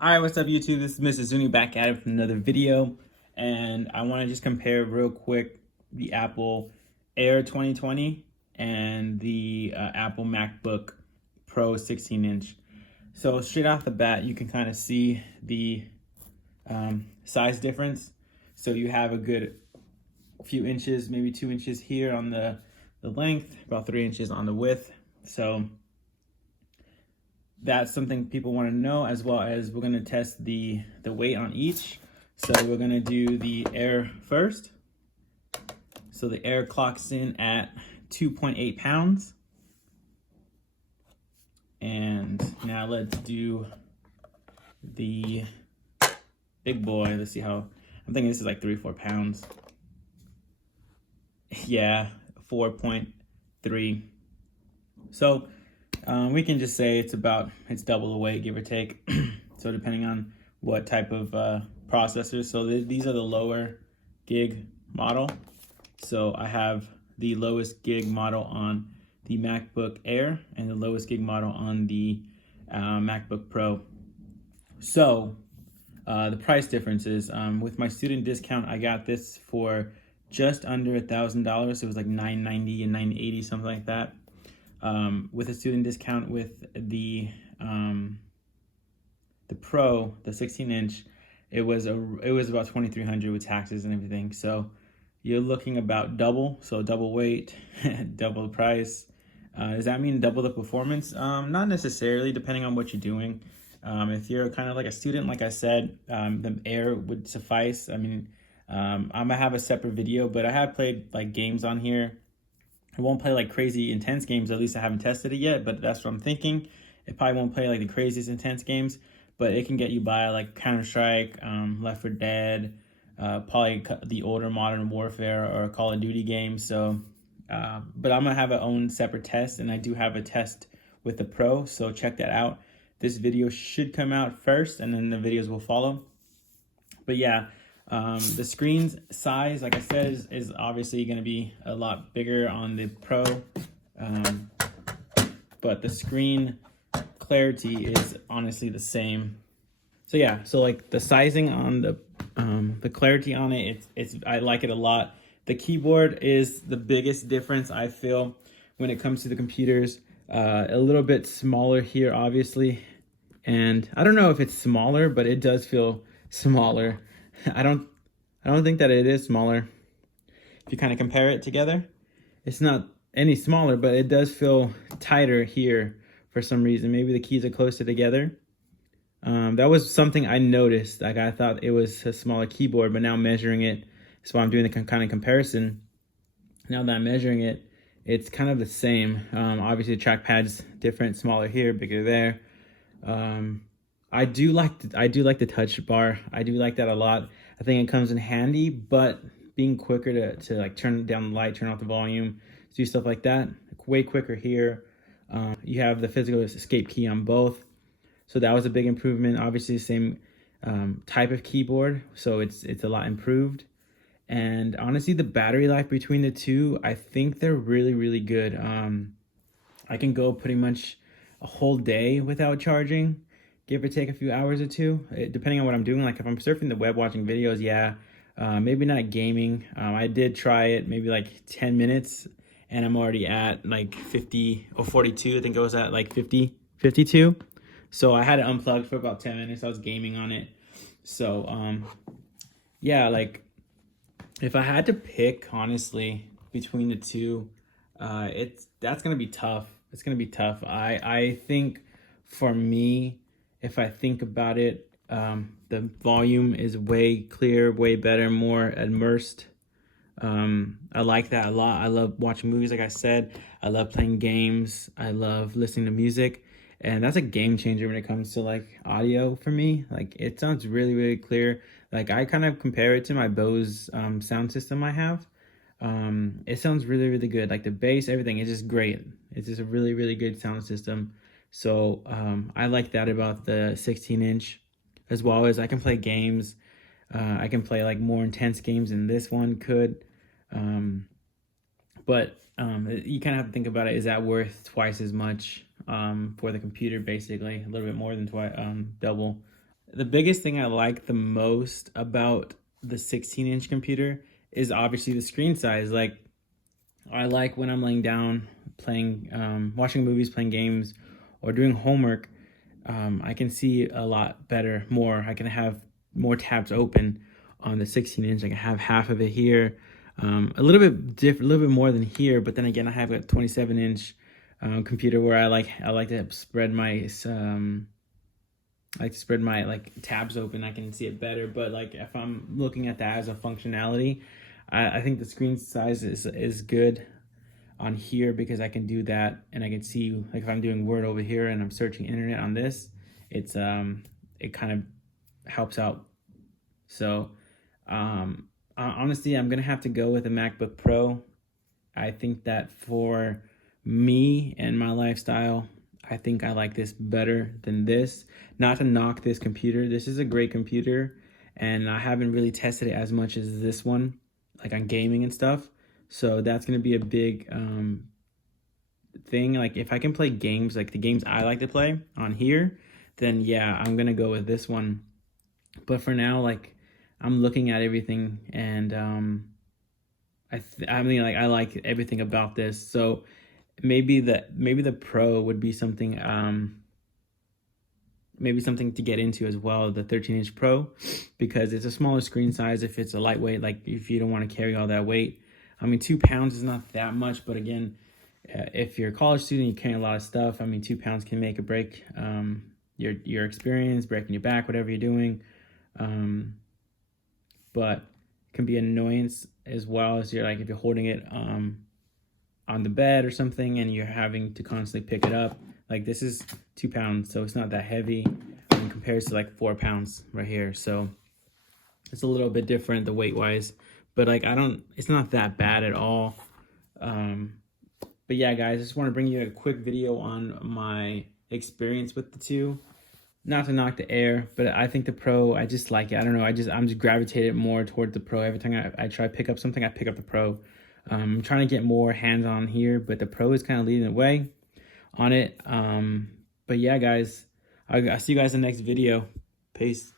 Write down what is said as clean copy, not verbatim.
Alright, what's up YouTube? This is Mr. Zuni back at it with another video. And I want to just compare real quick the Apple Air 2020 and the Apple MacBook Pro 16-inch. So straight off the bat, you can kind of see the size difference. So you have a good few inches, maybe 2 inches here on the length, about 3 inches on the width. So that's something people want to know, as well as we're going to test the weight on each. So we're going to do the Air first. So the Air clocks in at 2.8 pounds. And now let's do the big boy. Let's see how, I'm thinking this is like 3-4 pounds. Yeah, 4.3. So we can just say it's double the weight, give or take. So depending on what type of processors. So these are the lower gig model. So I have the lowest gig model on the MacBook Air and the lowest gig model on the MacBook Pro. So the price differences, with my student discount, I got this for just under $1,000. It was like $990 and $980, something like that. With a student discount with the Pro, the 16-inch, it was about $2,300 with taxes and everything. So you're looking about double, so double weight, double the price. Does that mean double the performance? Not necessarily, depending on what you're doing. If you're kind of like a student, like I said, the Air would suffice. I mean, I'm gonna have a separate video, but I have played like games on here. I won't play like crazy intense games, at least I haven't tested it yet, but that's what I'm thinking. It probably won't play like the craziest intense games, but it can get you by like Counter-Strike, Left 4 Dead, probably the older Modern Warfare or Call of Duty games. So, but I'm gonna have an own separate test, and I do have a test with the Pro, so check that out. This video should come out first, and then the videos will follow. But yeah, the screen's size, like I said, is obviously going to be a lot bigger on the Pro, but the screen clarity is honestly the same. So yeah, so like the sizing on the clarity on it, I like it a lot. The keyboard is the biggest difference I feel when it comes to the computers. A little bit smaller here, obviously, and I don't know if it's smaller, but it does feel smaller. I don't think that it is smaller. If you kind of compare it together, it's not any smaller, but it does feel tighter here for some reason. Maybe the keys are closer together. That was something I noticed. Like I thought it was a smaller keyboard, but now measuring it, that's why I'm doing the kind of comparison. Now that I'm measuring it, it's kind of the same. Obviously the trackpad's different, smaller here, bigger there. I do like the touch bar. I do like that a lot. I think it comes in handy, but being quicker to like turn down the light, turn off the volume, do stuff like that, way quicker here. You have the physical escape key on both, so that was a big improvement. Obviously the same type of keyboard, so it's a lot improved. And honestly, the battery life between the two, I think they're really good. I can go pretty much a whole day without charging, give or take a few hours or two, depending on what I'm doing. Like if I'm surfing the web, watching videos, yeah. Maybe not gaming. I did try it maybe like 10 minutes, and I'm already at like 50 or 42. I think I was at like 50, 52. So I had it unplugged for about 10 minutes. I was gaming on it. So yeah, like if I had to pick, honestly, between the two, that's gonna be tough. It's gonna be tough. I think for me, if I think about it, the volume is way clear, way better, more immersed. I like that a lot. I love watching movies, like I said. I love playing games. I love listening to music. And that's a game changer when it comes to like audio for me. Like it sounds really clear. Like I kind of compare it to my Bose sound system I have. It sounds really good. Like the bass, everything is just great. It's just a really good sound system. So I like that about the 16-inch, as well as I can play games. I can play like more intense games than this one could. But you kind of have to think about it. Is that worth twice as much for the computer? Basically, a little bit more than double. The biggest thing I like the most about the 16-inch computer is obviously the screen size. Like, I like when I'm laying down, playing, watching movies, playing games, or doing homework, I can see a lot better, more. I can have more tabs open on the 16-inch. I can have half of it here, a little bit different, a little bit more than here. But then again, I have a 27-inch computer where I like to spread my like tabs open. I can see it better. But like if I'm looking at that as a functionality, I think the screen size is good on here because I can do that, and I can see, like, if I'm doing Word over here and I'm searching internet on this, it's it kind of helps out. So honestly, I'm gonna have to go with a MacBook Pro. I think that for me and my lifestyle, I think I like this better than this. Not to knock this computer, this is a great computer, and I haven't really tested it as much as this one, like on gaming and stuff. So that's gonna be a big thing. Like if I can play games, like the games I like to play on here, then yeah, I'm gonna go with this one. But for now, like, I'm looking at everything, and I mean, like, I like everything about this. So maybe the Pro would be something, maybe something to get into as well, the 13-inch Pro, because it's a smaller screen size. If it's a lightweight, like if you don't want to carry all that weight, I mean, 2 pounds is not that much, but again, if you're a college student, you carry a lot of stuff. I mean, 2 pounds can make or break your experience, breaking your back, whatever you're doing. But it can be an annoyance as well, as you're like, if you're holding it on the bed or something and you're having to constantly pick it up. Like, this is 2 pounds, so it's not that heavy in comparison to like 4 pounds right here. So it's a little bit different, the weight wise, but like, it's not that bad at all. But yeah, guys, I just want to bring you a quick video on my experience with the two. Not to knock the Air, but I think the Pro, I just like it. I don't know, I'm just gravitated more toward the Pro. Every time I try to pick up something, I pick up the Pro. I'm trying to get more hands-on here, but the Pro is kind of leading the way on it. But yeah, guys, I'll see you guys in the next video. Peace.